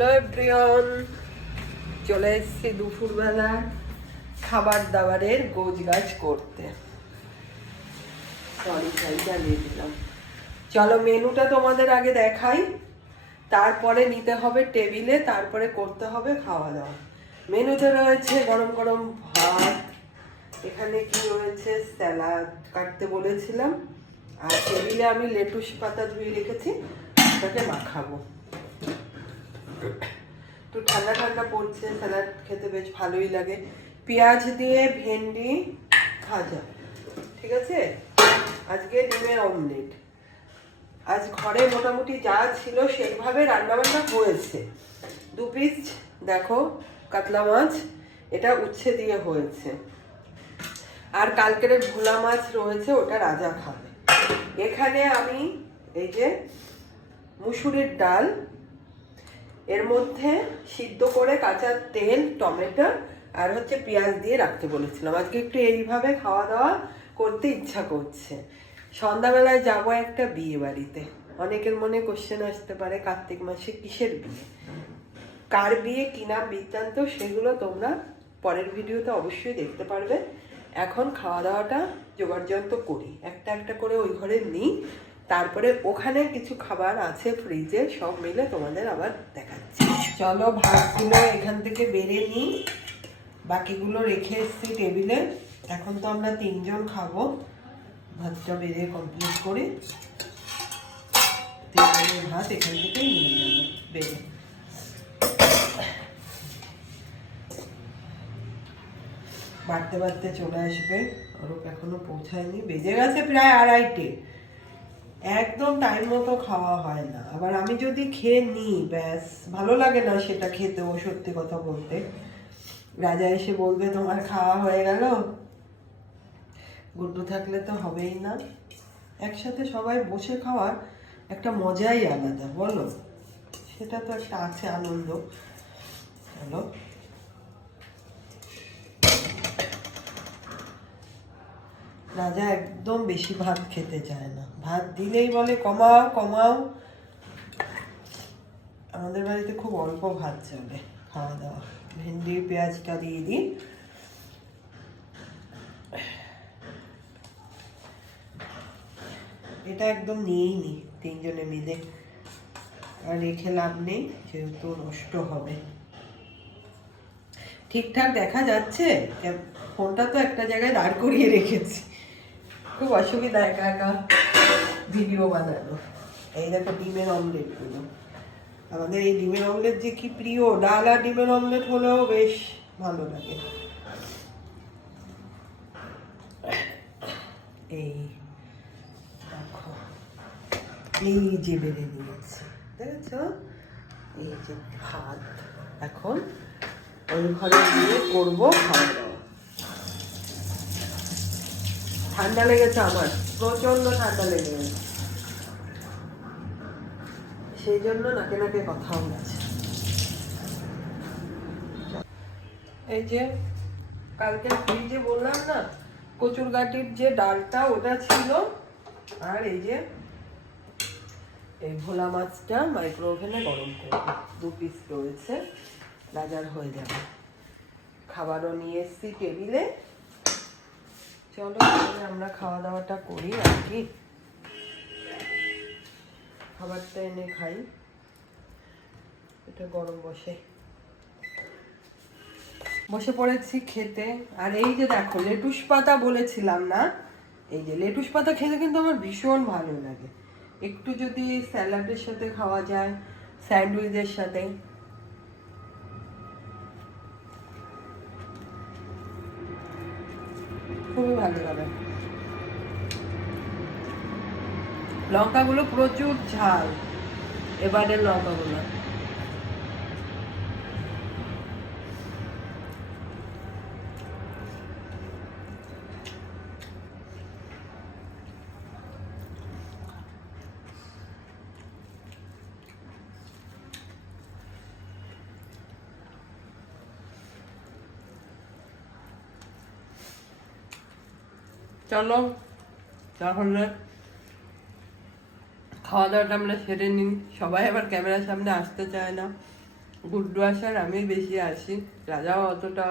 Hello everyone, চলে এসেছি দুপুরবেলা খাবার দাবারের গোছগাছ করতে। সরি জ্বালিয়ে দিলাম। চলো মেনুটা তোমাদের আগে দেখাই, তারপরে নিতে হবে টেবিলে, তারপরে করতে হবে খাওয়া দাওয়া। মেনুতে রয়েছে গরম গরম ভাত, এখানে কি রয়েছে স্যালাড কাটতে বলেছিলাম, আর টেবিলে আমি লেটুস পাতা ধুয়ে রেখেছি, ওটাকে মাখাবো। একটু ঠান্ডা ঠান্ডা পড়ছে, স্যালাড খেতে বেশ ভালোই লাগে। পেঁয়াজ দিয়ে ভেন্ডি ভাজা, ঠিক আছে। আজকে ডিমের অমলেট। আজ ঘরে মোটামুটি যা ছিল সেইভাবে রান্নাবান্না হয়েছে। 2 পিস দেখো কাতলা মাছ, এটা উচ্ছে দিয়ে হয়েছে। আর কালকের ভোলা মাছ রয়েছে, ওটা রাজা খাবে। এখানে আমি এই যে মুসুরির ডাল, এর মধ্যে সিদ্ধ করে কাঁচা তেল, টমেটো আর হচ্ছে পেঁয়াজ দিয়ে রাখতে বলেছিলাম। আজকে একটু এইভাবে খাওয়া দাওয়া করতে ইচ্ছা করছে। সন্ধ্যাবেলায় যাব একটা বিয়ে বাড়িতে। অনেকের মনে কোশ্চেন আসতে পারে কার্তিক মাসে কিসের বিয়ে, কার বিয়ে, কি নাম বৃত্তান্ত, সেগুলো তোমরা পরের ভিডিওতে অবশ্যই দেখতে পারবে। এখন খাওয়া দাওয়াটা জোগাড়যন্ত্র করি, একটা একটা করে ওই ঘরে নিই, তারপরে ওখানে কিছু খাবার আছে ফ্রিজে, সব মিলে তোমাদের আবার দেখাচ্ছি। চলো ভাতগুলো এখান থেকে বেড়ে নিই, বাকিগুলো রেখে এসছি টেবিলে। এখন তো আমরা 3 জন খাবো, ভাতটা বেড়ে কমপ্লিট করে 3 জনের ভাত এখান থেকেই নিয়ে যাবো বেড়ে। বাড়তে বাড়তে চলে আসবে, ওরূপ এখনো পৌঁছায়নি, বেজে গেছে প্রায় 2:30। একদম টাইম মতো খাওয়া হয় না। আবার আমি যদি খেয়ে নিই ব্যাস, ভালো লাগে না সেটা খেতেও, সত্যি কথা বলতে। রাজা এসে বলবে তোমার খাওয়া হয়ে গেল। গুড্ডু থাকলে তো হবেই না। একসাথে সবাই বসে খাওয়ার একটা মজাই আলাদা, বলো? সেটা তো একটা আছে আনন্দ। চলো রাজা একদম বেশি ভাত খেতে চায় না, ভাত দিলেই বলে কমাও কমাও। আমাদের বাড়িতে খুব অল্প ভাত চলে খাওয়া দাওয়া। ভেন্ডি পেঁয়াজটা দিয়ে দিই। এটা একদম নিয়েই নি 3 জনে মিলে, আর রেখে লাভ নেই যেহেতু নষ্ট হবে। ঠিকঠাক দেখা যাচ্ছে? ফোনটা তো একটা জায়গায় দাঁড় করিয়ে রেখেছি, খুব অসুবিধা একা একা ভিডিও বানানো। এই দেখো ডিমের অমলেটগুলো, আমাদের এই ডিমের অমলেট যে কি প্রিয়, ডাল আর ডিমের অমলেট হলেও বেশ ভালো লাগে। এই দেখো, এই যে বেড়ে নিয়েছে, দেখেছ? এই যে ভাত এখন ওই ঘরে গিয়ে করবো খাওয়া দাওয়া। ঠান্ডা লেগেছে আমার, প্রচন্ড ঠান্ডা লেগে গেছে, সেই জন্য নাকে নাকে কথাও গেছে। এই যে কালকে ফ্রিজে বললাম না কচুর গাঠির যে ডালটা, ওটা ছিল। আর এই যে এই ভোলা মাছটা মাইক্রো ওভেনে গরম করবো, 2 পিস রয়েছে, রাজার হয়ে যাবে। খাবারও নিয়ে এসছি টেবিলে। চলো আমরা খাওয়া দাওয়াটা করি আর কি, খাবারটা এনে খাই। এটা গরম বসে পড়েছি খেতে। আর এই যে দেখো লেটুস পাতা বলেছিলাম না, এই যে লেটুস পাতা খেতে কিন্তু আমার ভীষণ ভালো লাগে। একটু যদি স্যালাডের সাথে খাওয়া যায়, স্যান্ডউইচের সাথে, খুবই ভালো লাগে। লঙ্কাগুলো প্রচুর ঝাল এবারের লঙ্কাগুলো। চলো তাহলে খাওয়া দাওয়াটা আমরা সেরে নিই। সবাই আবার ক্যামেরার সামনে আসতে চায় না, গুড্ডু আসার আমি বেশি আসি, রাজাও অতটা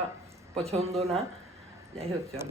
পছন্দ না, যাই হোক চল।